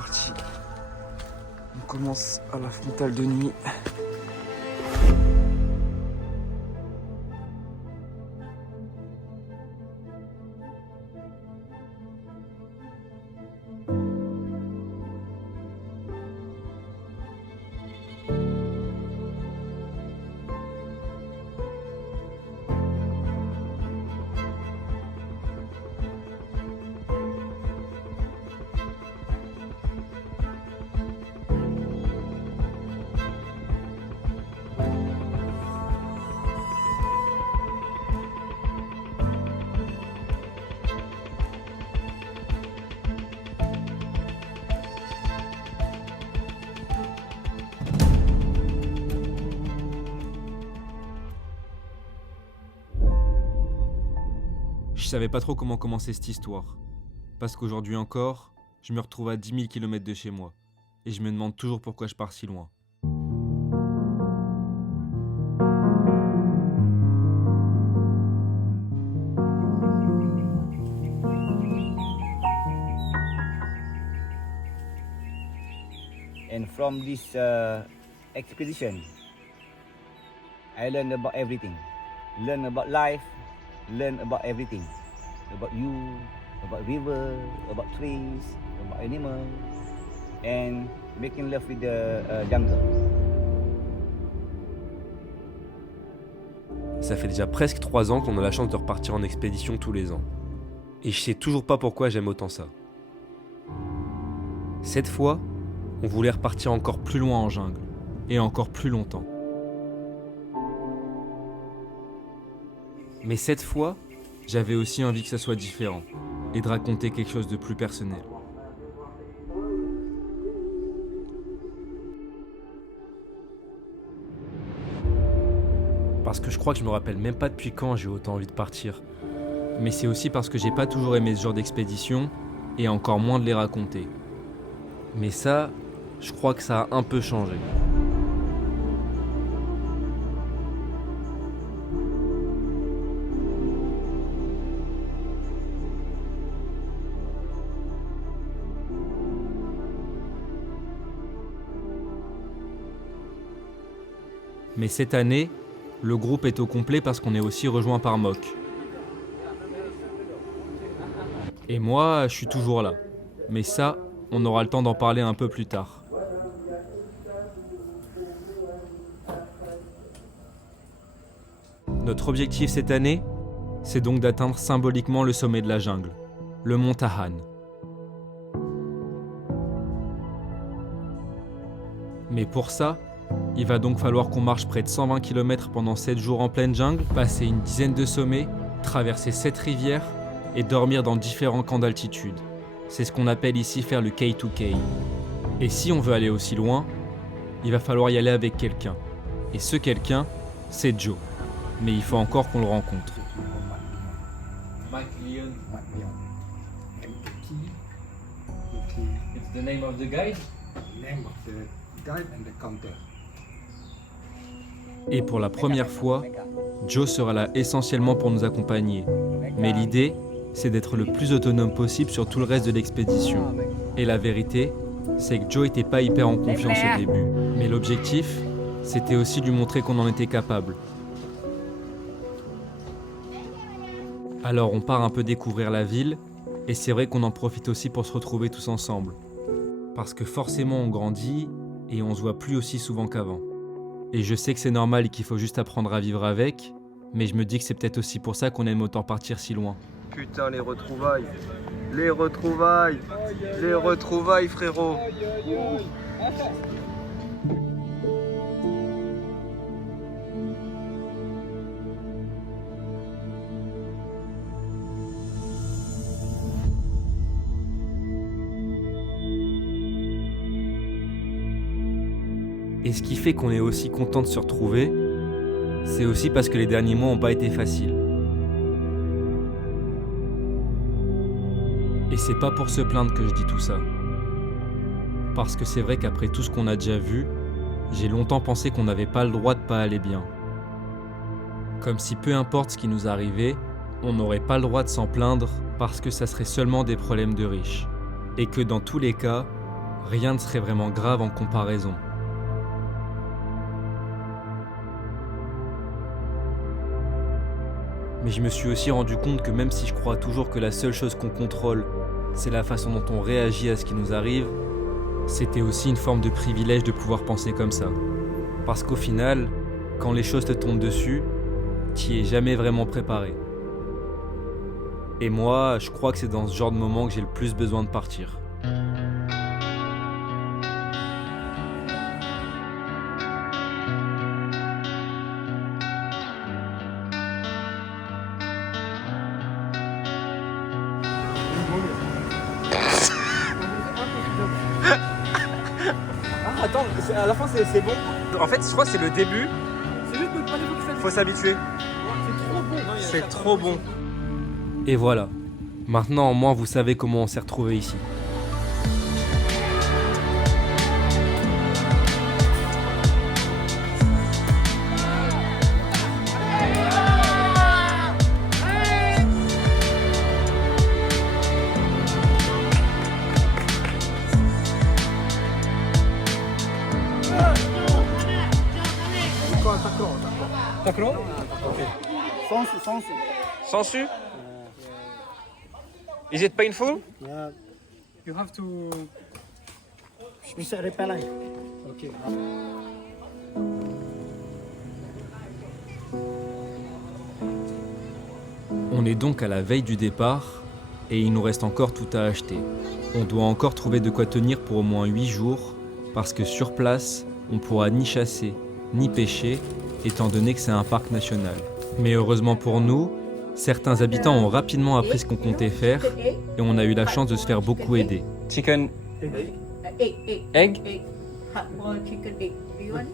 parti. On commence à la frontale de nuit. Je savais pas trop comment commencer cette histoire. Parce qu'aujourd'hui encore, je me retrouve à 10 000 km de chez moi. Et je me demande toujours pourquoi je pars si loin. And from this expedition, I learned about everything. Learn about life, learn about everything. About you, about river, about trees, about animals, and making love with the jungle. Ça fait déjà presque 3 ans qu'on a la chance de repartir en expédition tous les ans. Et je sais toujours pas pourquoi j'aime autant ça. Cette fois, on voulait repartir encore plus loin en jungle. Et encore plus longtemps. Mais cette fois, j'avais aussi envie que ça soit différent. Et de raconter quelque chose de plus personnel. Parce que je crois que je me rappelle même pas depuis quand j'ai autant envie de partir. Mais c'est aussi parce que j'ai pas toujours aimé ce genre d'expédition, et encore moins de les raconter. Mais ça, je crois que ça a un peu changé. Mais cette année, le groupe est au complet parce qu'on est aussi rejoint par Mock. Et moi, je suis toujours là. Mais ça, on aura le temps d'en parler un peu plus tard. Notre objectif cette année, c'est donc d'atteindre symboliquement le sommet de la jungle, le mont Tahan. Mais pour ça, il va donc falloir qu'on marche près de 120 km pendant 7 jours en pleine jungle, passer une dizaine de sommets, traverser 7 rivières et dormir dans différents camps d'altitude. C'est ce qu'on appelle ici faire le K2K. Et si on veut aller aussi loin, il va falloir y aller avec quelqu'un. Et ce quelqu'un, c'est Joe. Mais il faut encore qu'on le rencontre. McLeon. It's the name of the guide? Name of the guide and the counter. Et pour la première fois, Joe sera là essentiellement pour nous accompagner. Mais l'idée, c'est d'être le plus autonome possible sur tout le reste de l'expédition. Et la vérité, c'est que Joe était pas hyper en confiance au début. Mais l'objectif, c'était aussi de lui montrer qu'on en était capable. Alors on part un peu découvrir la ville, et c'est vrai qu'on en profite aussi pour se retrouver tous ensemble. Parce que forcément on grandit, et on se voit plus aussi souvent qu'avant. Et je sais que c'est normal et qu'il faut juste apprendre à vivre avec, mais je me dis que c'est peut-être aussi pour ça qu'on aime autant partir si loin. Putain, les retrouvailles. Les retrouvailles. Les retrouvailles, frérot. Et ce qui fait qu'on est aussi content de se retrouver, c'est aussi parce que les derniers mois n'ont pas été faciles. Et c'est pas pour se plaindre que je dis tout ça. Parce que c'est vrai qu'après tout ce qu'on a déjà vu, j'ai longtemps pensé qu'on n'avait pas le droit de pas aller bien. Comme si peu importe ce qui nous arrivait, on n'aurait pas le droit de s'en plaindre parce que ça serait seulement des problèmes de riches. Et que dans tous les cas, rien ne serait vraiment grave en comparaison. Mais je me suis aussi rendu compte que même si je crois toujours que la seule chose qu'on contrôle, c'est la façon dont on réagit à ce qui nous arrive, c'était aussi une forme de privilège de pouvoir penser comme ça. Parce qu'au final, quand les choses te tombent dessus, t'y es jamais vraiment préparé. Et moi, je crois que c'est dans ce genre de moment que j'ai le plus besoin de partir. Ah attends, à la fin c'est bon. En fait je crois que c'est le début. C'est juste pas les mots qu'il faut s'habituer. C'est trop bon. C'est trop bon. Et voilà. Maintenant, au moins, vous savez comment on s'est retrouvés ici. D'accord. Sensu. Is it painful? You have to. Okay. On est donc à la veille du départ et il nous reste encore tout à acheter. On doit encore trouver de quoi tenir pour au moins 8 jours parce que sur place, on pourra ni chasser ni pêcher étant donné que c'est un parc national. Mais heureusement pour nous, certains habitants ont rapidement appris ce qu'on comptait faire et on a eu la chance de se faire beaucoup aider. Chicken. Egg. Egg. Hot boiled chicken egg. Do you want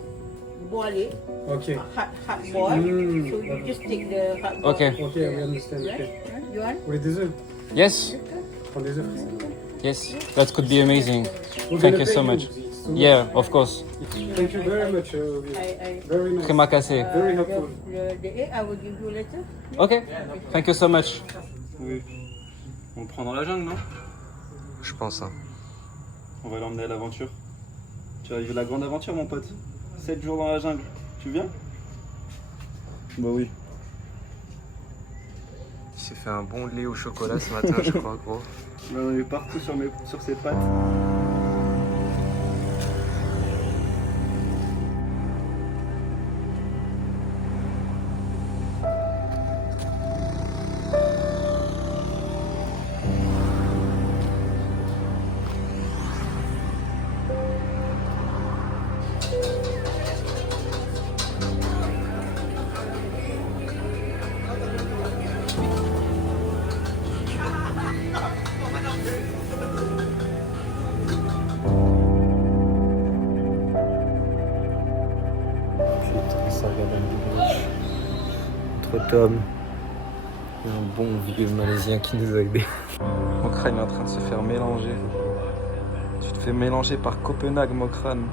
boil it? Okay. Hot boil. So you just take the hot boil. Okay. Okay, we understand. Right? Okay. You want? Vous voulez des œufs? Yes. Prends des œufs. Yes. That could be amazing. We're Thank gonna you pay so much. So Yeah, of course. Thank you very much. Very nice. Crema cassée. Very helpful. The egg I will give you later. Ok. Thank you so much. Oui. On le prend dans la jungle, non? Je pense. Hein. On va l'emmener à l'aventure. Tu vas vivre la grande aventure, mon pote. 7 jours dans la jungle. Tu viens? Bah oui. Il s'est fait un bon lait au chocolat ce matin, je crois, gros. Là, on est partout sur ses pattes. Ça regarde un bouche entre Tom et un bon vieux malaisien qui nous a aidés. Mokrane est en train de se faire mélanger. Tu te fais mélanger par Copenhague, Mokrane.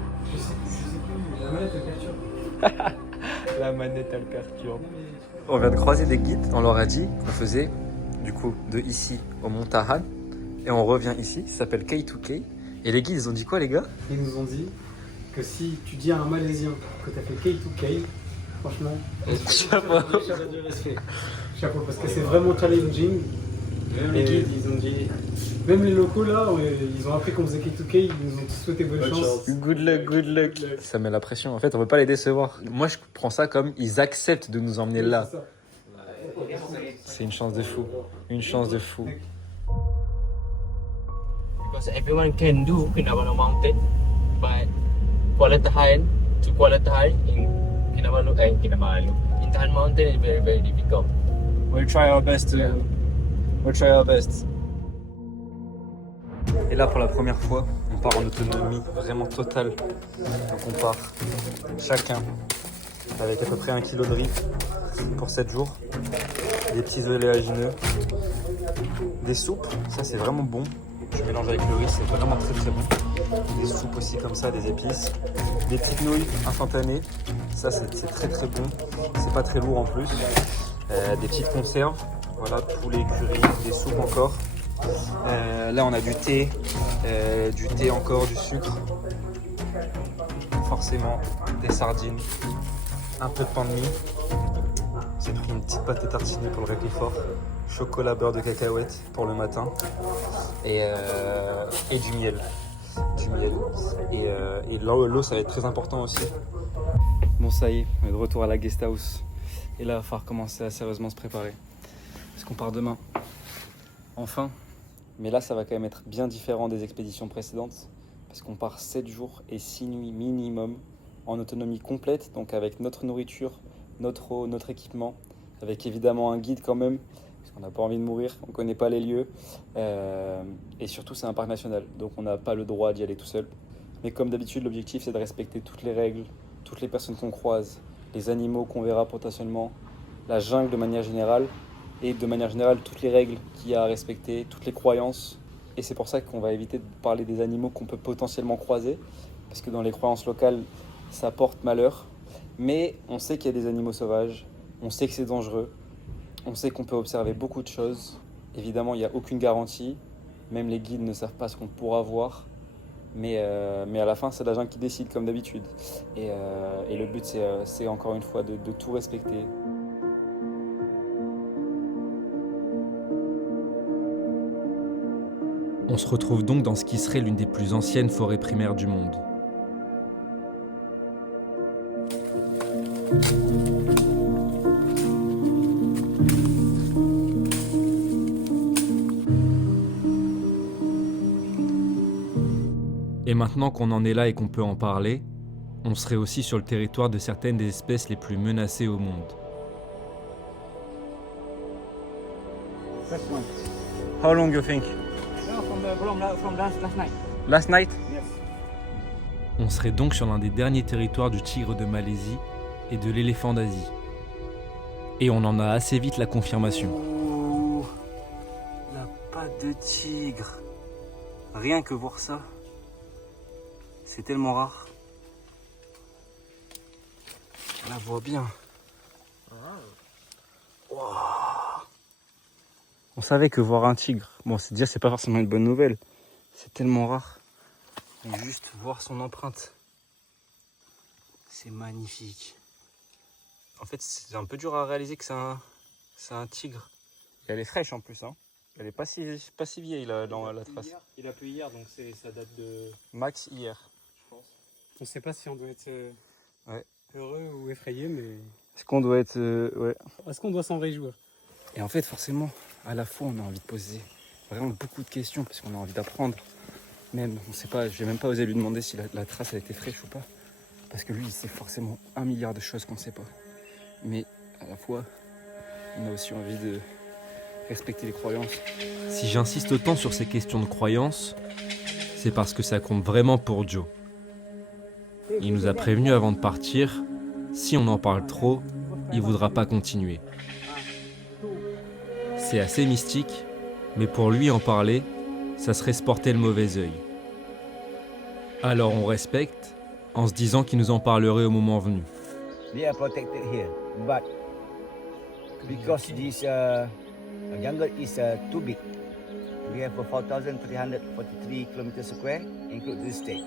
La manette elle perturbe. On vient de croiser des guides, on leur a dit qu'on faisait du coup de ici au Mont Tahan et on revient ici, ça s'appelle K2K. Et les guides ils ont dit quoi les gars? Ils nous ont dit que si tu dis à un Malaisien que tu as fait K2K, franchement, chapeau, parce que c'est vraiment challenging. Même les guides, ils ont dit. Même les locaux là, ils ont appris qu'on faisait K2K, ils nous ont tous souhaité bonne chance. Good luck, good luck. Ça met la pression. En fait, on veut pas les décevoir. Moi, je prends ça comme ils acceptent de nous emmener là. C'est une chance de fou. Une chance de fou. Because everyone can do Kinabalu Mountain, but Kuala to Kuala in Kinabalu in Tahan Mountain is very, very difficult. We'll try our best. We'll try our best. Et là, pour la première fois, on part en autonomie vraiment totale. Donc on part chacun avec à peu près 1 kg de riz pour 7 jours. Des petits oléagineux, des soupes, ça c'est vraiment bon. Je mélange avec le riz, c'est vraiment très très bon. Des soupes aussi comme ça, des épices. Des petites nouilles instantanées, ça c'est très très bon. C'est pas très lourd en plus. Des petites conserves, voilà, poulet, curry, des soupes encore. Là, on a du thé encore, du sucre. Forcément, des sardines, un peu de pain de mie. J'ai pris une petite pâte à tartiner pour le réconfort. Chocolat, beurre de cacahuète pour le matin. Et du miel. Et l'eau, ça va être très important aussi. Bon, ça y est, on est de retour à la guest house. Et là, il va falloir commencer à sérieusement se préparer. Parce qu'on part demain. Enfin. Mais là, ça va quand même être bien différent des expéditions précédentes. Parce qu'on part 7 jours et 6 nuits minimum en autonomie complète. Donc avec notre nourriture, notre eau, notre équipement. Avec évidemment un guide quand même. Parce qu'on n'a pas envie de mourir, on ne connaît pas les lieux. Et surtout, c'est un parc national. Donc on n'a pas le droit d'y aller tout seul. Mais comme d'habitude, l'objectif, c'est de respecter toutes les règles, toutes les personnes qu'on croise, les animaux qu'on verra potentiellement, la jungle de manière générale, et de manière générale toutes les règles qu'il y a à respecter, toutes les croyances. Et c'est pour ça qu'on va éviter de parler des animaux qu'on peut potentiellement croiser, parce que dans les croyances locales, ça porte malheur. Mais on sait qu'il y a des animaux sauvages, on sait que c'est dangereux, on sait qu'on peut observer beaucoup de choses. Évidemment, il n'y a aucune garantie, même les guides ne savent pas ce qu'on pourra voir. Mais à la fin, c'est la jungle qui décide, comme d'habitude. Et le but, c'est encore une fois de tout respecter. On se retrouve donc dans ce qui serait l'une des plus anciennes forêts primaires du monde. Et maintenant qu'on en est là et qu'on peut en parler, on serait aussi sur le territoire de certaines des espèces les plus menacées au monde. First one. How long you think? No, from last night. Last night? Yes. On serait donc sur l'un des derniers territoires du tigre de Malaisie et de l'éléphant d'Asie. Et on en a assez vite la confirmation. Ouh, la patte de tigre. Rien que voir ça, c'est tellement rare. On la voit bien. Wow. On savait que voir un tigre, bon, c'est dire c'est pas forcément une bonne nouvelle. C'est tellement rare. Et juste voir son empreinte, c'est magnifique. En fait, c'est un peu dur à réaliser que c'est un tigre. Et elle est fraîche en plus, hein. Elle est pas si vieille là, dans la trace. Il a plu hier, donc ça date de. Max hier. On sait pas si on doit être Ouais. heureux ou effrayé, mais. Est-ce qu'on doit être... ouais. Est-ce qu'on doit s'en réjouir? Et en fait, forcément, à la fois, on a envie de poser vraiment beaucoup de questions parce qu'on a envie d'apprendre. Même, on sait pas, j'ai même pas osé lui demander si la trace a été fraîche ou pas. Parce que lui, il sait forcément 1 milliard de choses qu'on ne sait pas. Mais à la fois, on a aussi envie de respecter les croyances. Si j'insiste autant sur ces questions de croyance, c'est parce que ça compte vraiment pour Joe. Il nous a prévenu avant de partir, si on en parle trop, il voudra pas continuer. C'est assez mystique, mais pour lui en parler, ça serait se porter le mauvais œil. Alors on respecte, en se disant qu'il nous en parlerait au moment venu. They are protected here, but because this jungle is too big, we have 4,343 kilometers square, including the state.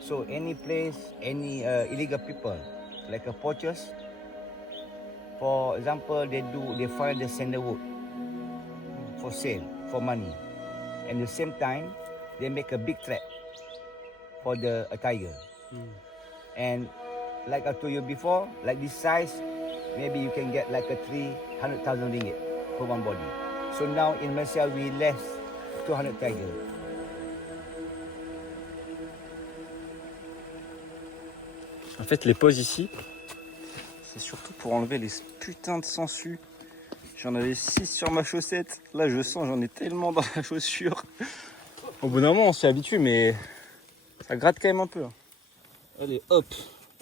So any place, any illegal people, like poachers, for example, they find the sandalwood for sale, for money. And at the same time, they make a big trap for a tiger. And like I told you before, like this size, maybe you can get like a 300,000 ringgit for one body. So now in Malaysia, we less 200 tigers. En fait, les poses ici, c'est surtout pour enlever les putains de sangsues. J'en avais 6 sur ma chaussette. Là, je sens, j'en ai tellement dans la chaussure. Au bout d'un moment, on s'y habitue, mais ça gratte quand même un peu. Allez, hop,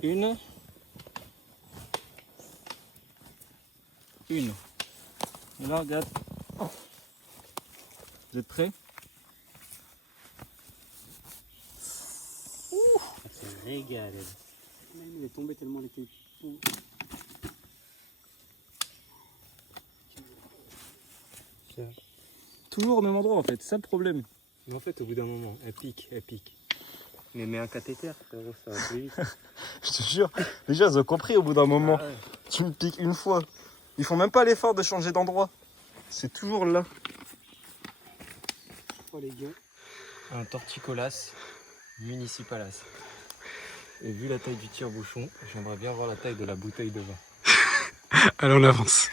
une. Et là, regarde. Vous êtes prêts? C'est régalé. Même il est tombé tellement il était fou. toujours au même endroit en fait, c'est ça le problème. Mais en fait, au bout d'un moment, elle pique. Mais mets un cathéter, frérot, ça va plus vite. Je te jure, les gens ils ont compris au bout d'un moment. Ah ouais. Tu me piques une fois. Ils font même pas l'effort de changer d'endroit. C'est toujours là. Oh les gars. Un torticolas municipalas. Et vu la taille du tire-bouchon, j'aimerais bien voir la taille de la bouteille de vin. Allez, on avance.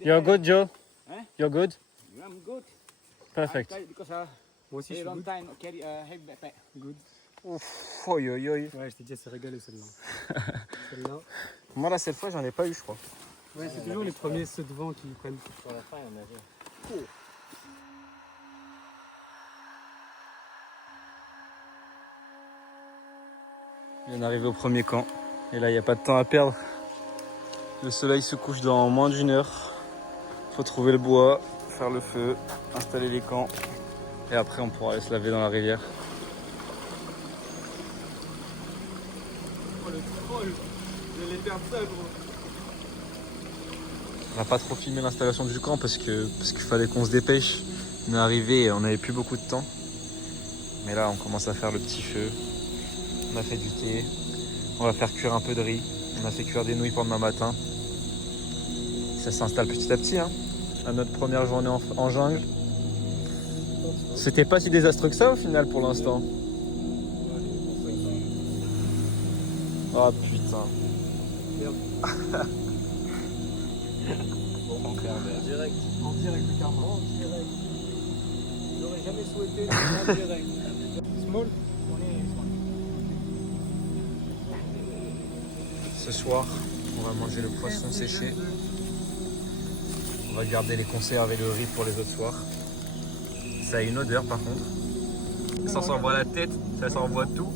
You're good, Joe? Huh? You're good? I'm good. Perfect. Because Moi aussi, je a suis long good. time not carry a heavy backpack. Good. Ouf, oi, oi, oi. Ouais, je t'ai dit, elle s'est régalée celle-là. Celle-là. Moi, là, cette fois, j'en ai pas eu, je crois. Ouais, c'est toujours les premiers ceux devant qui prennent. Sur la fin, il y en avait. On est arrivé au premier camp. Et là, il n'y a pas de temps à perdre. Le soleil se couche dans moins d'1 heure. Faut trouver le bois, faire le feu, installer les camps. Et après, on pourra aller se laver dans la rivière. Oh le troll. J'allais perdre ça, gros. On n'a pas trop filmé l'installation du camp parce qu'il fallait qu'on se dépêche. On est arrivé et on n'avait plus beaucoup de temps. Mais là, on commence à faire le petit feu. On a fait du thé. On va faire cuire un peu de riz. On a fait cuire des nouilles pour demain matin. Ça s'installe petit à petit. Hein. À notre première journée en jungle. C'était pas si désastreux que ça au final pour l'instant. Oh putain. Bon, on fait un verre direct. En direct, le karma. En direct. J'aurais jamais souhaité, mais en direct. Small. On est small. Ce soir, on va manger le poisson séché. On va garder les conserves et le riz pour les autres soirs. Ça a une odeur par contre. Ça s'envoie la tête, ça s'envoie tout.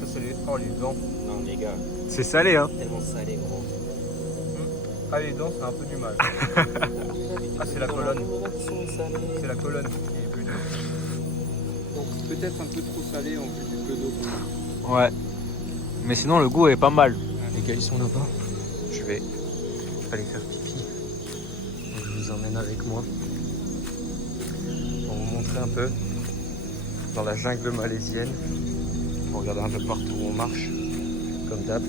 Ça c'est les... Oh les dents. Non, les gars, C'est salé hein. tellement salé, gros. Ah les dents c'est un peu du mal. Ah c'est la colonne. C'est la colonne qui est plus dure. Donc peut-être un peu trop salé en vue du peu d'eau. Ouais. Mais sinon le goût est pas mal. Les gars ils sont là-bas. Je vais aller faire pipi. Donc, je vous emmène avec moi. Pour vous montrer un peu dans la jungle malaisienne. Pour regarder un peu partout où on marche. Comme d'hab.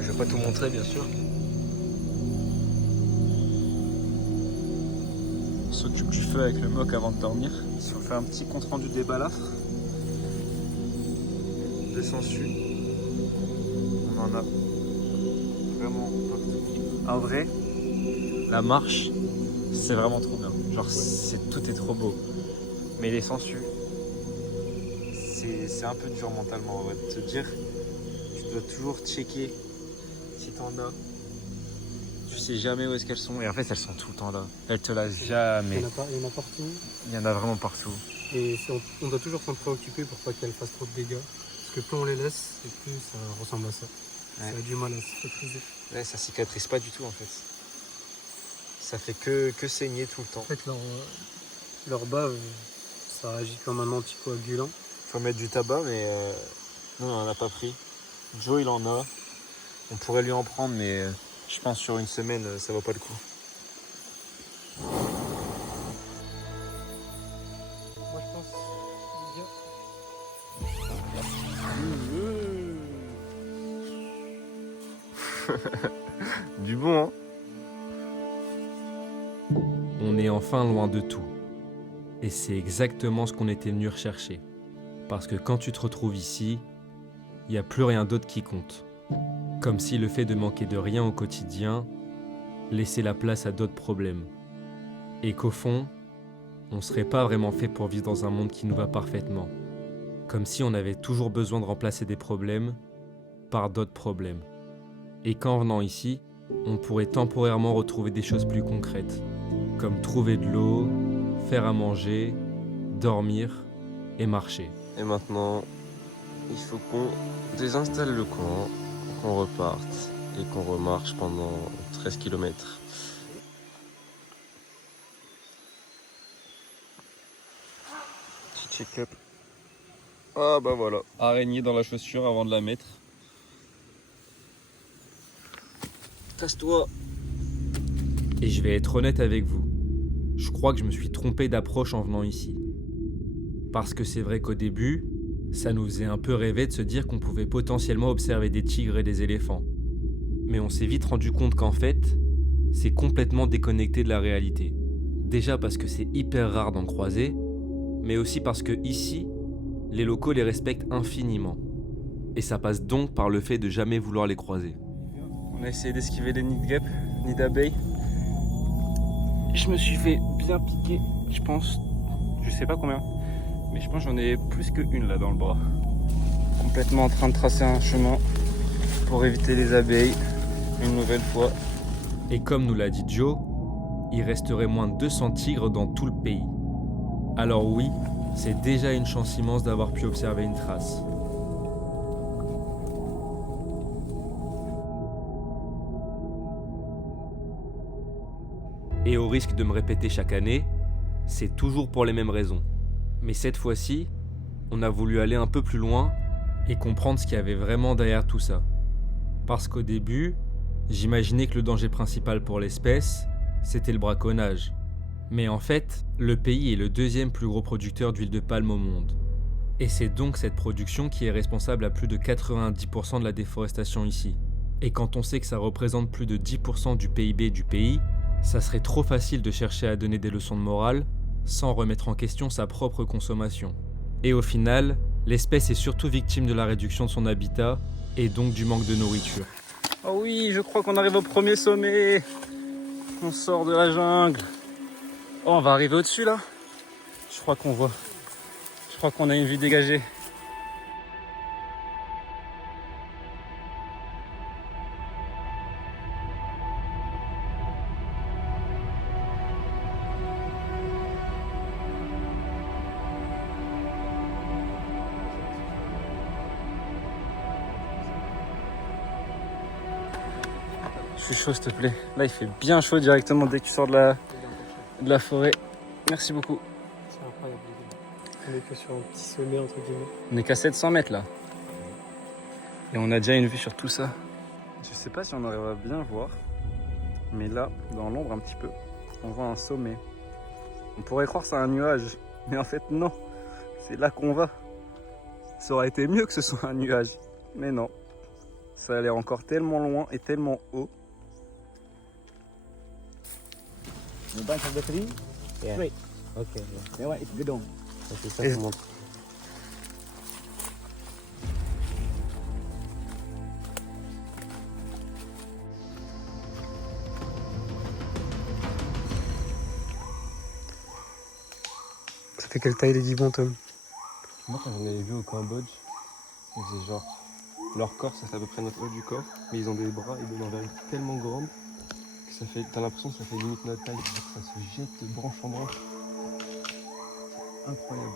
Je vais pas tout montrer bien sûr. On s'occupe du feu avec le mock avant de dormir. Si on fait un petit compte rendu des balafres. Des sangsues. On en a vraiment partout. En vrai, la marche, c'est vraiment trop bien. Genre, tout est trop beau. Mais les sangsues, c'est un peu dur mentalement, on va te dire. Tu dois toujours checker si t'en as. Tu sais jamais où est-ce qu'elles sont. Et en fait, elles sont tout le temps là. Elles te lâchent jamais. Il y en a partout. Il y en a vraiment partout. Et on doit toujours s'en préoccuper pour pas qu'elles fassent trop de dégâts. Parce que plus on les laisse, et plus ça ressemble à ça. Ouais. Ça a du mal à cicatriser. Ouais, ça cicatrise pas du tout en fait. Ça fait que saigner tout le temps. En fait, leur bave, ça agit comme un anticoagulant. Faut mettre du tabac, mais nous on en a pas pris. Joe il en a. On pourrait lui en prendre, mais je pense sur une semaine ça vaut pas le coup. Moi je pense Du bon hein. On est enfin loin de tout. Et c'est exactement ce qu'on était venu rechercher. Parce que quand tu te retrouves ici, il n'y a plus rien d'autre qui compte. Comme si le fait de manquer de rien au quotidien laissait la place à d'autres problèmes. Et qu'au fond, on ne serait pas vraiment fait pour vivre dans un monde qui nous va parfaitement. Comme si on avait toujours besoin de remplacer des problèmes par d'autres problèmes. Et qu'en venant ici, on pourrait temporairement retrouver des choses plus concrètes, comme trouver de l'eau, faire à manger, dormir et marcher. Et maintenant, il faut qu'on désinstalle le camp, qu'on reparte et qu'on remarche pendant 13 km. check-up. Ah bah voilà. Araignée dans la chaussure avant de la mettre. Casse-toi. Et je vais être honnête avec vous. Je crois que je me suis trompé d'approche en venant ici. Parce que c'est vrai qu'au début, ça nous faisait un peu rêver de se dire qu'on pouvait potentiellement observer des tigres et des éléphants. Mais on s'est vite rendu compte qu'en fait, c'est complètement déconnecté de la réalité. Déjà parce que c'est hyper rare d'en croiser, mais aussi parce que ici, les locaux les respectent infiniment. Et ça passe donc par le fait de jamais vouloir les croiser. On a essayé d'esquiver les nids de guêpes, nids d'abeilles. Je me suis fait bien piquer, je pense. Je sais pas combien, mais je pense que j'en ai plus qu'une là dans le bras. Complètement en train de tracer un chemin pour éviter les abeilles une nouvelle fois. Et comme nous l'a dit Joe, il resterait moins de 200 tigres dans tout le pays. Alors oui, c'est déjà une chance immense d'avoir pu observer une trace. Et au risque de me répéter chaque année, c'est toujours pour les mêmes raisons. Mais cette fois-ci, on a voulu aller un peu plus loin et comprendre ce qu'il y avait vraiment derrière tout ça. Parce qu'au début, j'imaginais que le danger principal pour l'espèce, c'était le braconnage. Mais en fait, le pays est le deuxième plus gros producteur d'huile de palme au monde. Et c'est donc cette production qui est responsable à plus de 90% de la déforestation ici. Et quand on sait que ça représente plus de 10% du PIB du pays, ça serait trop facile de chercher à donner des leçons de morale sans remettre en question sa propre consommation. Et au final, l'espèce est surtout victime de la réduction de son habitat et donc du manque de nourriture. Oh oui, je crois qu'on arrive au premier sommet. On sort de la jungle. Oh, on va arriver au-dessus là. Je crois qu'on voit. Je crois qu'on a une vue dégagée. Je suis chaud, s'il te plaît. Là, il fait bien chaud directement dès que tu sors de la forêt. Merci beaucoup. C'est incroyable. On est que sur un petit sommet entre guillemets. On est qu'à 700 mètres là. Et on a déjà une vue sur tout ça. Je sais pas si on arrive à bien voir. Mais là, dans l'ombre un petit peu, on voit un sommet. On pourrait croire que c'est un nuage. Mais en fait, non. C'est là qu'on va. Ça aurait été mieux que ce soit un nuage. Mais non. Ça a l'air encore tellement loin et tellement haut. The branch of the tree? Yeah. Straight. Okay. Yeah. That one is gedong. C'est ça qu'on montre. Ça fait quelle taille les gibbons, Tom? Moi, quand j'en avais vu au Cambodge, ils faisaient genre. Leur corps, ça fait à peu près notre haut du corps, mais ils ont des bras et des envergures tellement grandes que ça fait. T'as l'impression que ça fait limite notre taille, ça se jette de branche en branche. C'est incroyable.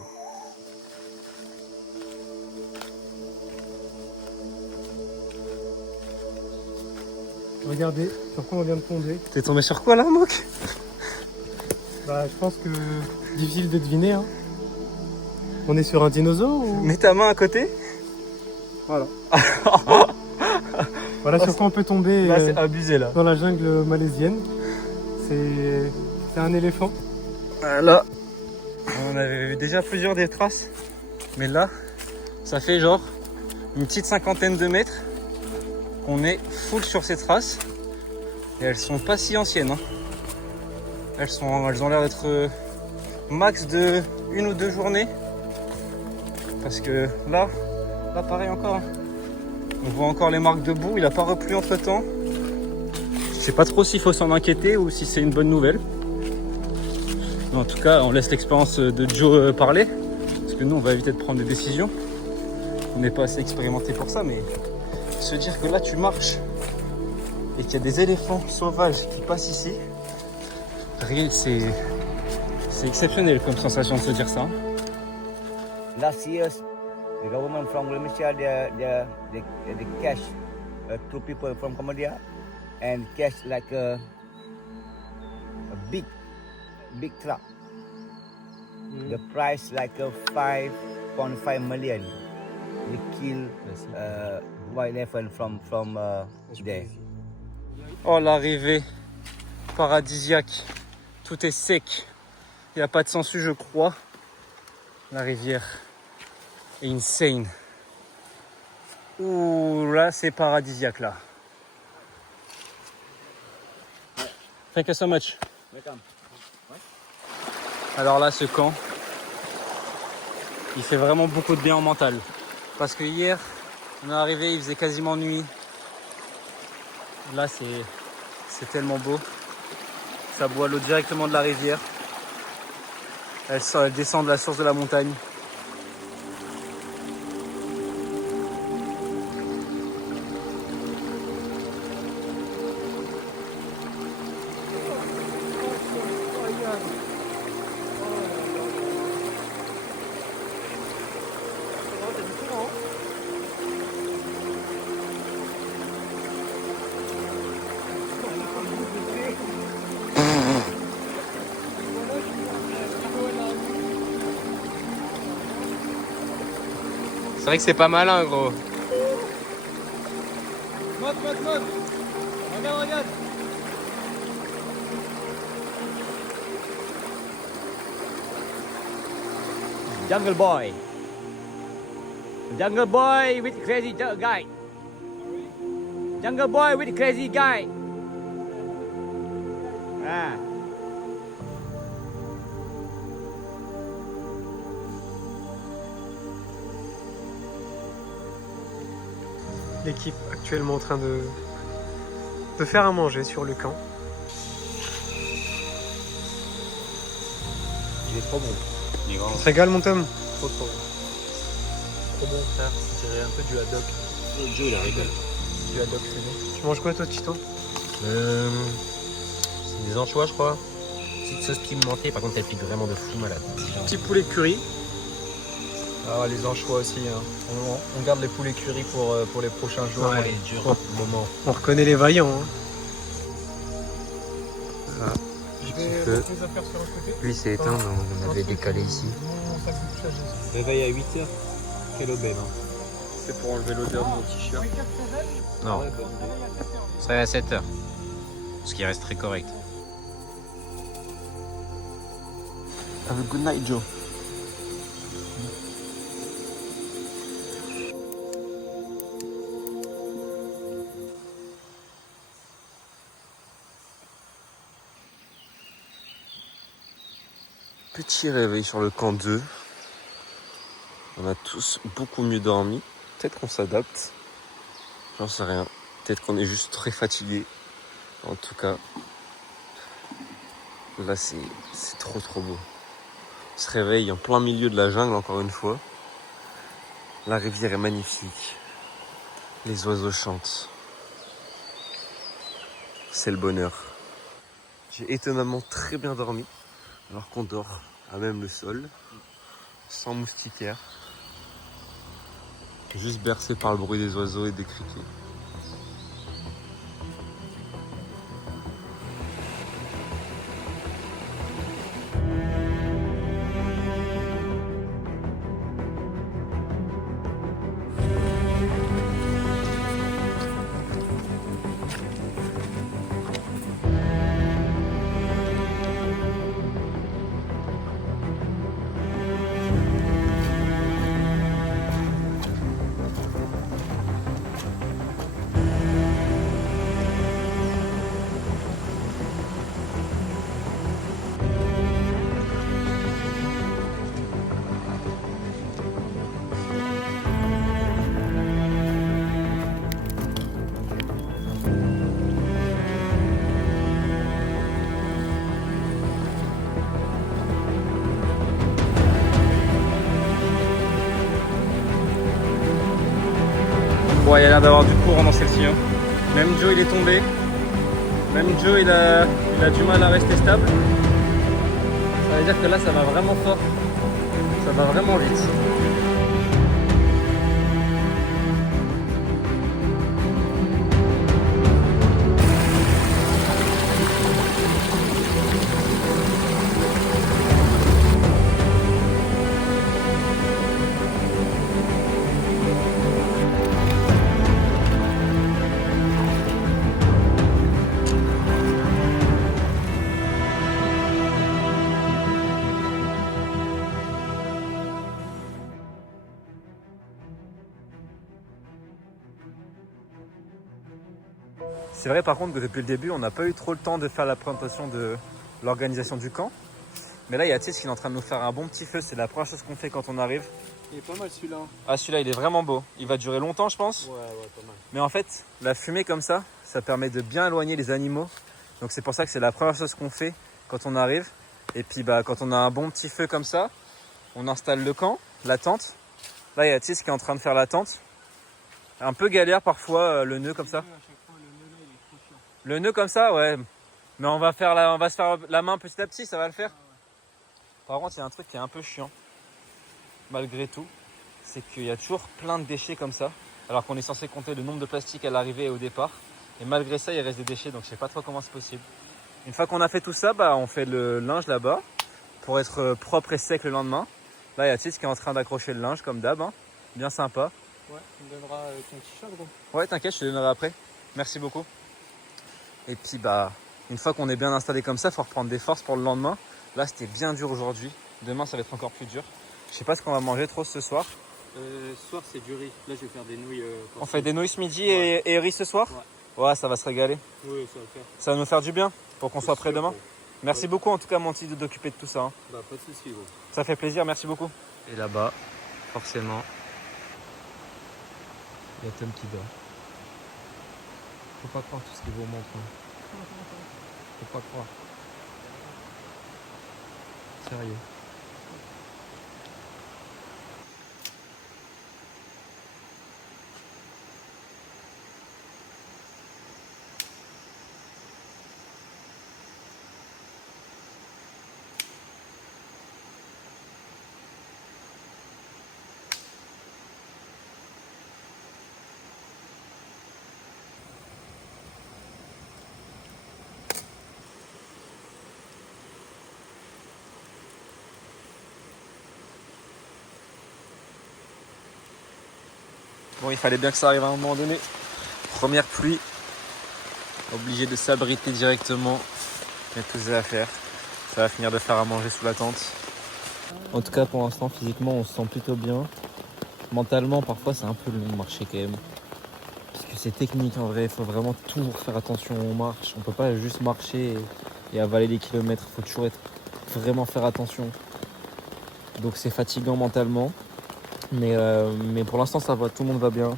Regardez, sur quoi on vient de tomber. T'es tombé sur quoi là, Mouk? Bah, je pense que difficile de deviner. Hein. On est sur un dinosaure ou... Mets ta main à côté. Voilà. Voilà sur quoi on peut tomber Là, c'est abusé là. dans la jungle malaisienne. C'est un éléphant. Là, on avait vu déjà plusieurs des traces. Mais là, ça fait genre une petite 50aine de mètres qu'on est full sur ces traces. Et elles sont pas si anciennes. Hein. Elles ont l'air d'être max de 1 ou 2 journées. Parce que là pareil encore. Hein. On voit encore les marques de boue, il n'a pas replu entre temps. Je sais pas trop s'il faut s'en inquiéter ou si c'est une bonne nouvelle. Mais en tout cas, on laisse l'expérience de Joe parler. Parce que nous, on va éviter de prendre des décisions. On n'est pas assez expérimenté pour ça, mais se dire que là, tu marches et qu'il y a des éléphants sauvages qui passent ici, c'est exceptionnel comme sensation de se dire ça. Last year, the government from Malaysia they catch 2 people from Cambodia and catch like a big truck The price like a 5.5 million. We kill white elephant from there. Oh, l'arrivée paradisiaque. Tout est sec. Il n'y a pas de sangsue, je crois. La rivière est insane. Ouh, là, c'est paradisiaque, là. Thank you so much. Welcome. Alors là, ce camp, il fait vraiment beaucoup de bien au mental. Parce que hier, on est arrivé, il faisait quasiment nuit. Là, c'est tellement beau. Ça boit l'eau directement de la rivière. Elle descend de la source de la montagne. C'est vrai que c'est pas malin, gros. Regarde. Jungle boy. Jungle boy with crazy guy. Jungle boy with crazy guy. Ah. L'équipe actuellement en train de faire à manger sur le camp. Il est trop bon. Il est vraiment Tu te régales, mon Tom? trop bon. Trop bon, frère. Je dirais un peu du haddock. Joe, il rigole. Du haddock, c'est bon. Tu manges quoi, toi, Tito? C'est des anchois, je crois. Petite sauce pimentée, par contre, elle pique vraiment de fou malade. Petit poulet curry. Ah, les anchois aussi. Hein. On garde les poulets curry pour les prochains jours. Ouais. Elle est dure, Oh. moment. On reconnaît les vaillants. Hein. Lui, c'est éteint, donc on avait décalé ici. Réveil à 8h. Quelle aubaine. Hein. C'est pour enlever l'odeur de mon t-shirt. Non, ça va à 7h. Ce qui reste très correct. Have a good night, Joe. Petit réveil sur le camp 2. On a tous beaucoup mieux dormi. Peut-être qu'on s'adapte. J'en sais rien. Peut-être qu'on est juste très fatigué. En tout cas, là c'est trop beau. On se réveille en plein milieu de la jungle encore une fois. La rivière est magnifique. Les oiseaux chantent. C'est le bonheur. J'ai étonnamment très bien dormi. Alors qu'on dort à même le sol, sans moustiquaire, juste bercé par le bruit des oiseaux et des criquets. Bon, il y a l'air d'avoir du courant dans celle-ci. Hein. Même Joe, il est tombé. Même Joe, il a du mal à rester stable. Ça veut dire que là, ça va vraiment fort. Ça va vraiment vite. C'est vrai par contre que depuis le début, on n'a pas eu trop le temps de faire la présentation de l'organisation du camp. Mais là, il y a Tis qui est en train de nous faire un bon petit feu. C'est la première chose qu'on fait quand on arrive. Il est pas mal celui-là. Ah, celui-là, il est vraiment beau. Il va durer longtemps, je pense. Ouais, pas mal. Mais en fait, la fumée comme ça permet de bien éloigner les animaux. Donc c'est pour ça que c'est la première chose qu'on fait quand on arrive. Et puis quand on a un bon petit feu comme ça, on installe le camp, la tente. Là, il y a Tis qui est en train de faire la tente. Un peu galère parfois, le nœud comme ça. Le nœud comme ça, ouais. Mais on va se faire la main petit à petit, ça va le faire. Par contre, il y a un truc qui est un peu chiant, malgré tout, c'est qu'il y a toujours plein de déchets comme ça, alors qu'on est censé compter le nombre de plastiques à l'arrivée et au départ. Et malgré ça, il reste des déchets, donc je sais pas trop comment c'est possible. Une fois qu'on a fait tout ça, on fait le linge là-bas pour être propre et sec le lendemain. Là, il y a Tis qui est en train d'accrocher le linge comme d'hab, hein. Bien sympa. Ouais, tu me donneras ton t-shirt, gros. Ouais, t'inquiète, je te donnerai après. Merci beaucoup. Et puis une fois qu'on est bien installé comme ça, il faut reprendre des forces pour le lendemain. Là, c'était bien dur aujourd'hui. Demain, ça va être encore plus dur. Je sais pas ce qu'on va manger trop ce soir. Ce soir, c'est du riz. Là, je vais faire des nouilles. On fait des nouilles ce midi et riz ce soir. Ouais, ça va se régaler. Oui, ça va le faire. Ça va nous faire du bien pour qu'on soit prêt demain. Merci beaucoup en tout cas, Monty, d'occuper de tout ça. Hein. Pas de soucis, gros. Ça fait plaisir, merci beaucoup. Et là-bas, forcément, il y a Tom qui dort. Faut pas croire tout ce qu'il vous montre. Faut pas croire. Sérieux. Bon, il fallait bien que ça arrive à un moment donné. Première pluie. Obligé de s'abriter directement. Il y a tout ça à faire. Ça va finir de faire à manger sous la tente. En tout cas, pour l'instant, physiquement, on se sent plutôt bien. Mentalement, parfois, c'est un peu long de marcher quand même. Parce que c'est technique en vrai. Il faut vraiment toujours faire attention où on marche. On peut pas juste marcher et avaler les kilomètres. Il faut toujours vraiment faire attention. Donc c'est fatigant mentalement. Mais pour l'instant ça va, tout le monde va bien.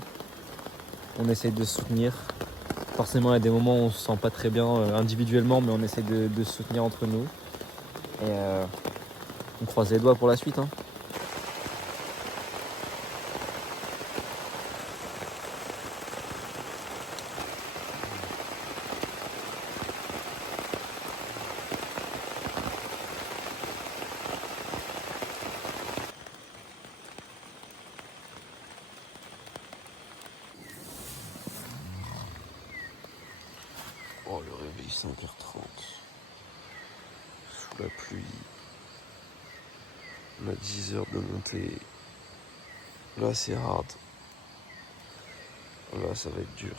On essaie de se soutenir. Forcément il y a des moments où on se sent pas très bien individuellement, mais on essaie de se soutenir entre nous. Et on croise les doigts pour la suite. Hein. Oh, le réveil 5h30. Sous la pluie. On a 10 heures de montée. Là, c'est hard. Là, ça va être dur.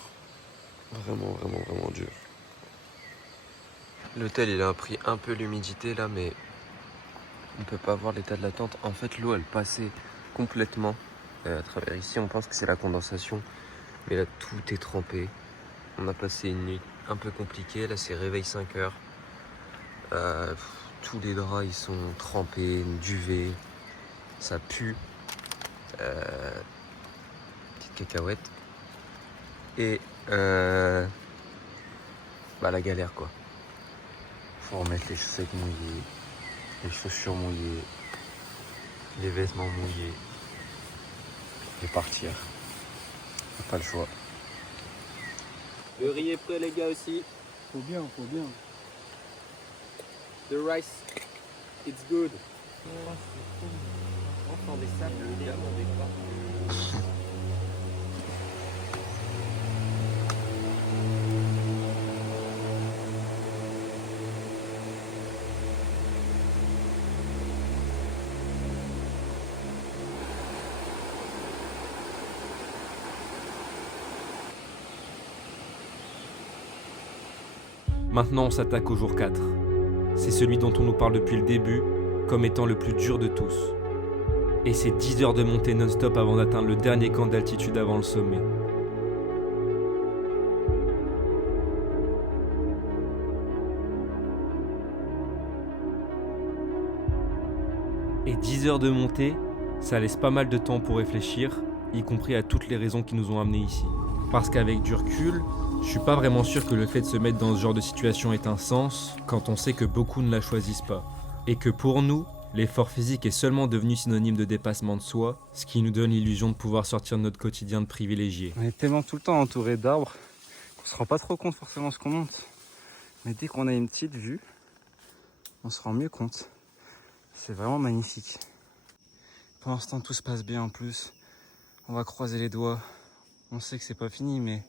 Vraiment, vraiment, vraiment dur. L'hôtel, il a pris un peu l'humidité là, mais on peut pas voir l'état de la tente. En fait, l'eau, elle passait complètement à travers ici. On pense que c'est la condensation, mais là, tout est trempé. On a passé une nuit un peu compliquée. Là, c'est réveil 5 heures. Tous les draps, ils sont trempés, une duvet. Ça pue. Petite cacahuète. Et la galère, quoi. Faut remettre les chaussettes mouillées, les chaussures mouillées, les vêtements mouillés. Et partir. Pas le choix. Le riz est prêt, les gars, aussi. Faut bien. The rice, it's good. Enfant des sables, les gars, on décroche. Maintenant, on s'attaque au jour 4. C'est celui dont on nous parle depuis le début comme étant le plus dur de tous. Et c'est 10 heures de montée non-stop avant d'atteindre le dernier camp d'altitude avant le sommet. Et 10 heures de montée, ça laisse pas mal de temps pour réfléchir, y compris à toutes les raisons qui nous ont amenés ici. Parce qu'avec du recul, je suis pas vraiment sûr que le fait de se mettre dans ce genre de situation ait un sens quand on sait que beaucoup ne la choisissent pas. Et que pour nous, l'effort physique est seulement devenu synonyme de dépassement de soi, ce qui nous donne l'illusion de pouvoir sortir de notre quotidien de privilégié. On est tellement tout le temps entouré d'arbres qu'on se rend pas trop compte forcément ce qu'on monte. Mais dès qu'on a une petite vue, on se rend mieux compte. C'est vraiment magnifique. Pour l'instant, tout se passe bien en plus. On va croiser les doigts. On sait que c'est pas fini, mais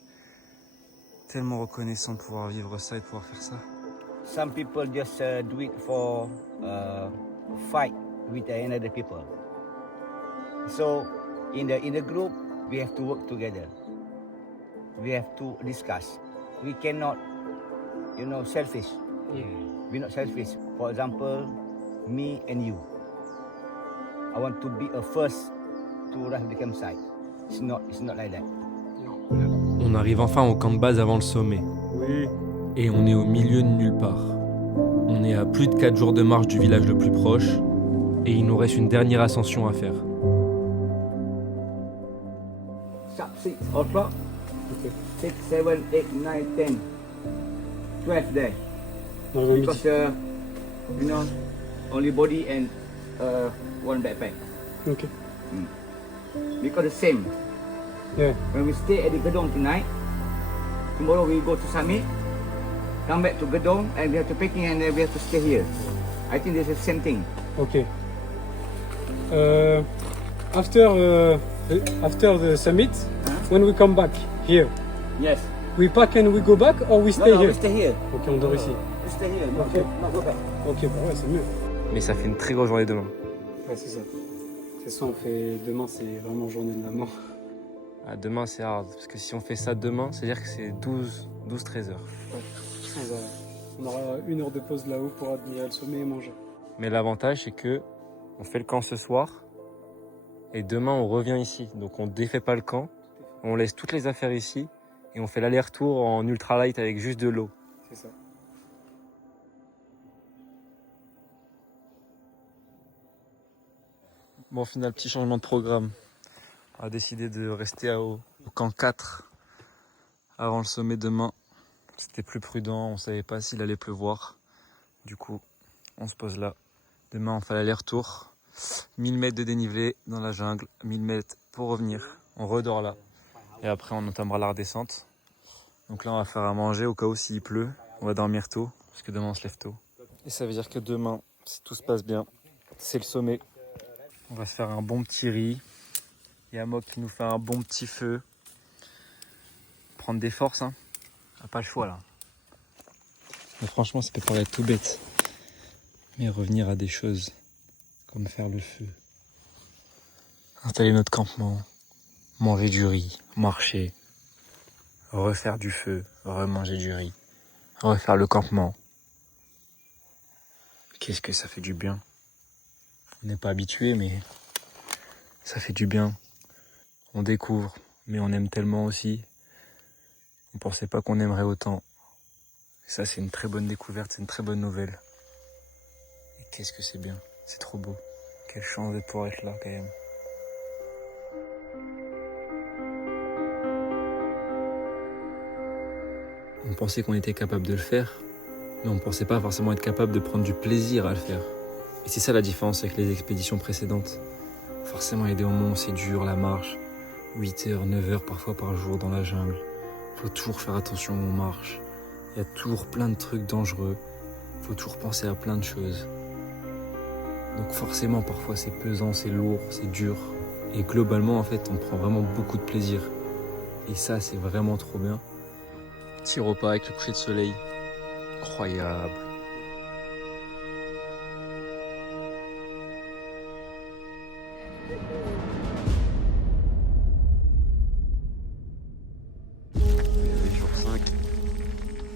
tellement reconnaissant de pouvoir vivre ça et de pouvoir faire ça. Some people just do it for fight with another people. So in the group, we have to work together. We have to discuss. We cannot, selfish. We're not selfish. For example, me and you. I want to be a first to rush the campsite. It's not like that. On arrive enfin au camp de base avant le sommet. Oui. Et on est au milieu de nulle part. On est à plus de 4 jours de marche du village le plus proche, et il nous reste une dernière ascension à faire. Sharp 6 o'clock. Ok. 6, 7, 8, 9, 10, 12 there. Dans le midi. Because, only body and one backpack. Ok. Because the same. Yeah. When we stay at the Gedong tonight, tomorrow we go to summit, come back to Gedong, and we have to packing and we have to stay here. I think this is the same thing. Ok. After the summit, when we come back here, Yes. we pack and we go back or we stay No, here? we stay here. Ok, on dort ici. We stay here. Okay. Not go back. Ok, bah ouais, c'est mieux. Mais ça fait une très grosse journée demain. Ouais, c'est ça. C'est ça, on fait demain, c'est vraiment journée de la mort. Ah, demain c'est hard, parce que si on fait ça demain, c'est-à-dire que c'est 12-13 heures. Ouais, sans arrêt. On aura 1 heure de pause là-haut pour admirer le sommet et manger. Mais l'avantage c'est que on fait le camp ce soir et demain on revient ici. Donc on défait pas le camp, on laisse toutes les affaires ici et on fait l'aller-retour en ultralight avec juste de l'eau. C'est ça. Bon, au final, petit changement de programme. On a décidé de rester au camp 4 avant le sommet demain. C'était plus prudent, on savait pas s'il allait pleuvoir. Du coup, on se pose là. Demain, on fait l'aller-retour. 1000 mètres de dénivelé dans la jungle, 1000 mètres pour revenir. On redort là. Et après, on entamera la redescente. Donc là, on va faire à manger au cas où s'il pleut. On va dormir tôt, parce que demain, on se lève tôt. Et ça veut dire que demain, si tout se passe bien, c'est le sommet. On va se faire un bon petit riz. Il y a Mok qui nous fait un bon petit feu. Prendre des forces, hein. On n'a pas le choix là. Mais franchement, ça peut paraître tout bête. Mais revenir à des choses comme faire le feu. Installer notre campement. Manger du riz. Marcher. Refaire du feu. Remanger du riz. Refaire le campement. Qu'est-ce que ça fait du bien. On n'est pas habitué, mais ça fait du bien. On découvre, mais on aime tellement aussi. On pensait pas qu'on aimerait autant. Et ça, c'est une très bonne découverte, c'est une très bonne nouvelle. Et qu'est-ce que c'est bien, c'est trop beau. Quelle chance de pouvoir être là quand même. On pensait qu'on était capable de le faire, mais on pensait pas forcément être capable de prendre du plaisir à le faire. Et c'est ça la différence avec les expéditions précédentes. Forcément, il y a des moments où c'est dur, la marche. 8 heures, 9 heures parfois par jour dans la jungle. Faut toujours faire attention où on marche. Il y a toujours plein de trucs dangereux. Faut toujours penser à plein de choses. Donc forcément, parfois c'est pesant, c'est lourd, c'est dur. Et globalement, en fait, on prend vraiment beaucoup de plaisir. Et ça, c'est vraiment trop bien. Petit repas avec le coucher de soleil. Incroyable. Jour 5.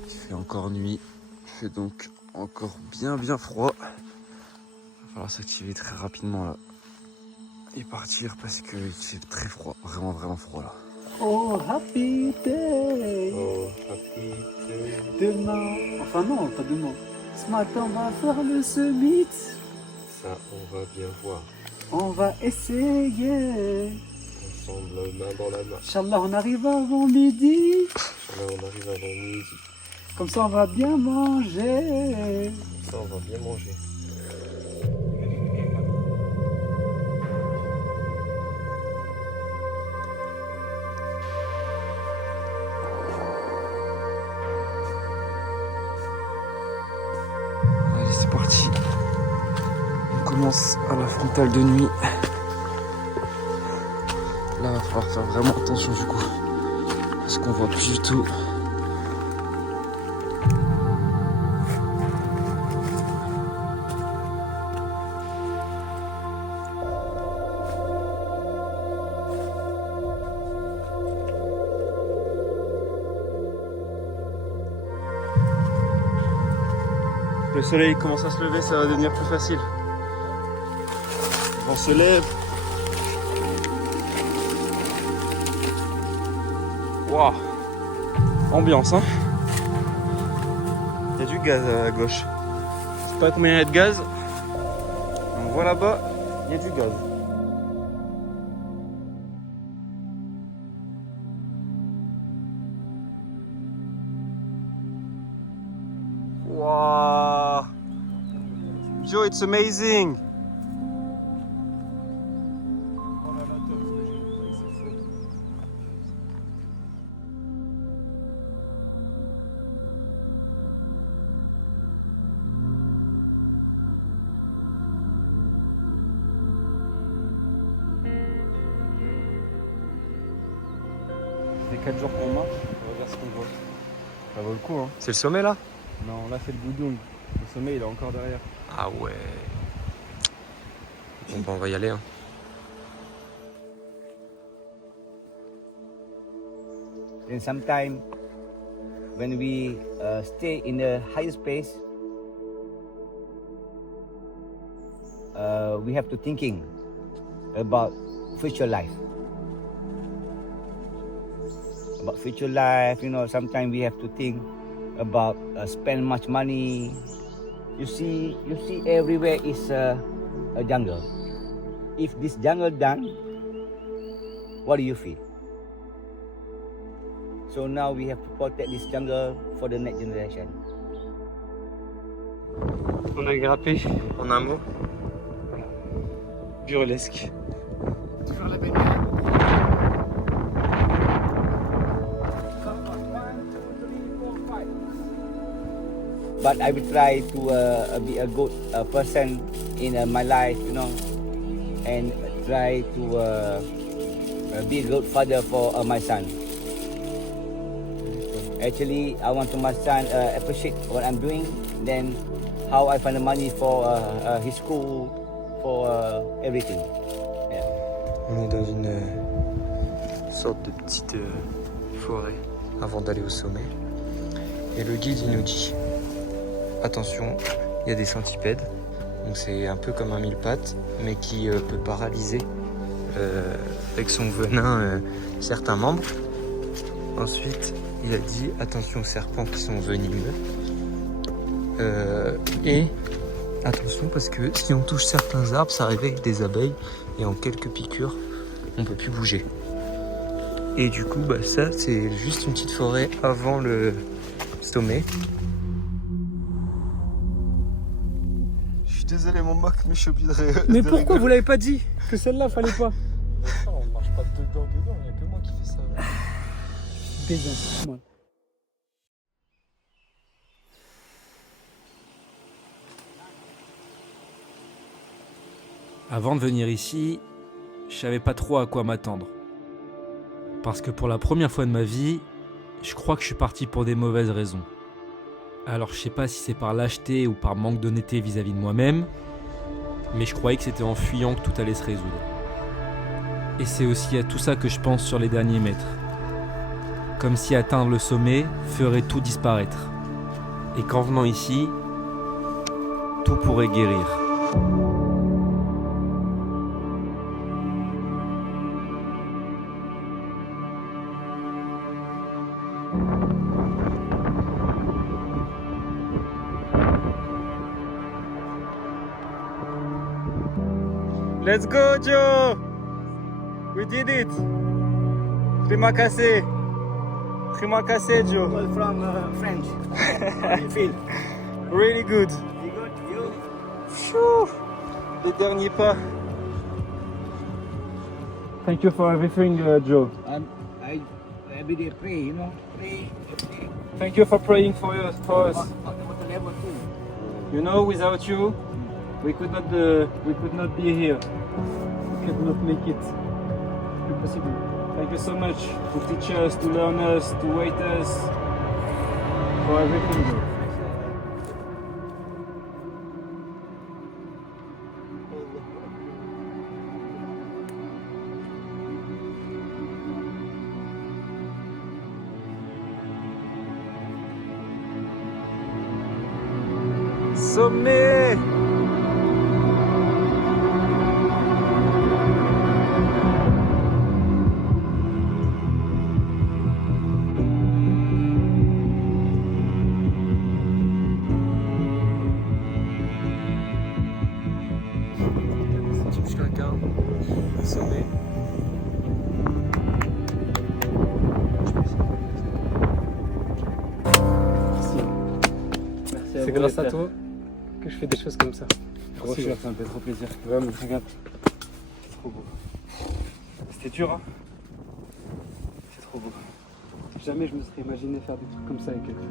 Il fait encore nuit. Il fait donc encore bien froid. Il va falloir s'activer très rapidement là. Et partir parce qu'il fait très froid. Vraiment froid là. Oh, happy day! Oh, happy day. Demain, enfin non, pas demain. Ce matin, on va faire le summit. Ça, on va bien voir. On va essayer. Ensemble, main dans la main. Inch'Allah, on arrive avant midi. Là, on arrive avant midi. Comme ça, on va bien manger. Ça, on va bien manger. Allez, c'est parti. On commence à la frontale de nuit. Là, va falloir faire vraiment attention du coup. Parce qu'on voit plus du tout. Le soleil commence à se lever, ça va devenir plus facile. On se lève. Waouh. Ambiance, hein. Il y a du gaz à gauche. Je sais pas combien il y a de gaz. On voit là-bas, il y a du gaz. Wow. Joe, it's amazing. Ça fait 4 jours qu'on marche, on va voir ce qu'on voit. Ça vaut le coup, hein. C'est le sommet là? Non, là c'est le Gudung. Le sommet il est encore derrière. Ah ouais. Bon, bah, on va y aller. Hein. Then sometime when we stay in a higher space, we have to thinking about future life. About future life, you know, sometimes we have to think about spend much money. You see everywhere is a jungle. If this jungle done, what do you feel? So now we have to protect this jungle for the next generation. On a grimpé, en un mot. Burlesque. But I will try to be a good person in my life, you know, and try to be a good father for my son. Actually, I want to my son appreciate what I'm doing, then how I find the money for his school, for everything. Yeah. On est dans une sorte de petite forêt avant d'aller au sommet. Et le guide il nous dit attention, il y a des centipèdes. Donc c'est un peu comme un mille-pattes, mais qui peut paralyser avec son venin certains membres. Ensuite, il a dit attention aux serpents qui sont venimeux. Et attention parce que si on touche certains arbres, ça réveille des abeilles et en quelques piqûres, on peut plus bouger. Et du coup, bah, ça c'est juste une petite forêt avant le sommet. Je suis désolé mon Mac, mais je suis obligé de... Mais pourquoi vous l'avez pas dit que celle-là fallait pas? On marche pas dedans, il n'y a que moi qui fais ça. Déjà, moi. Avant de venir ici, je savais pas trop à quoi m'attendre. Parce que pour la première fois de ma vie, je crois que je suis parti pour des mauvaises raisons. Alors je sais pas si c'est par lâcheté ou par manque d'honnêteté vis-à-vis de moi-même, mais je croyais que c'était en fuyant que tout allait se résoudre. Et c'est aussi à tout ça que je pense sur les derniers mètres. Comme si atteindre le sommet ferait tout disparaître. Et qu'en venant ici, tout pourrait guérir. Let's go, Joe! We did it! Terima kasih! Terima kasih, Joe! All from French. How do you feel? Really good! You good? You? Phew. Les derniers pas. Thank you for everything, Joe. I every day pray, you know. Pray. Thank you for praying for us. About level 2. You know, without you, we could not be here. We could not make it. Impossible. Thank you so much to teach us, to learn us, to wait us, for everything. Joe. Sommet! Sommet. C'est grâce à toi que je fais des choses comme ça. Merci, ça me fait trop plaisir. Vraiment. Regarde. C'est trop beau. C'était dur, hein? C'est trop beau. Jamais je me serais imaginé faire des trucs comme ça avec quelqu'un.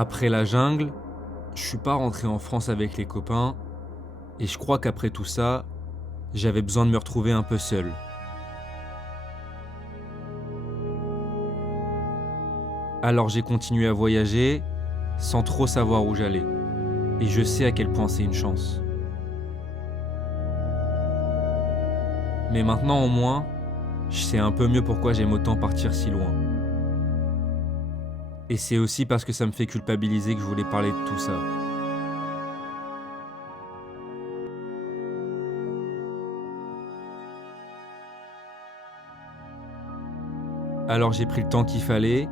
Après la jungle, je suis pas rentré en France avec les copains et je crois qu'après tout ça, j'avais besoin de me retrouver un peu seul. Alors j'ai continué à voyager sans trop savoir où j'allais. Et je sais à quel point c'est une chance. Mais maintenant au moins, je sais un peu mieux pourquoi j'aime autant partir si loin. Et c'est aussi parce que ça me fait culpabiliser que je voulais parler de tout ça. Alors j'ai pris le temps qu'il fallait,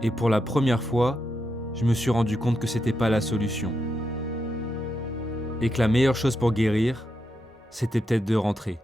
et pour la première fois, je me suis rendu compte que c'était pas la solution. Et que la meilleure chose pour guérir, c'était peut-être de rentrer.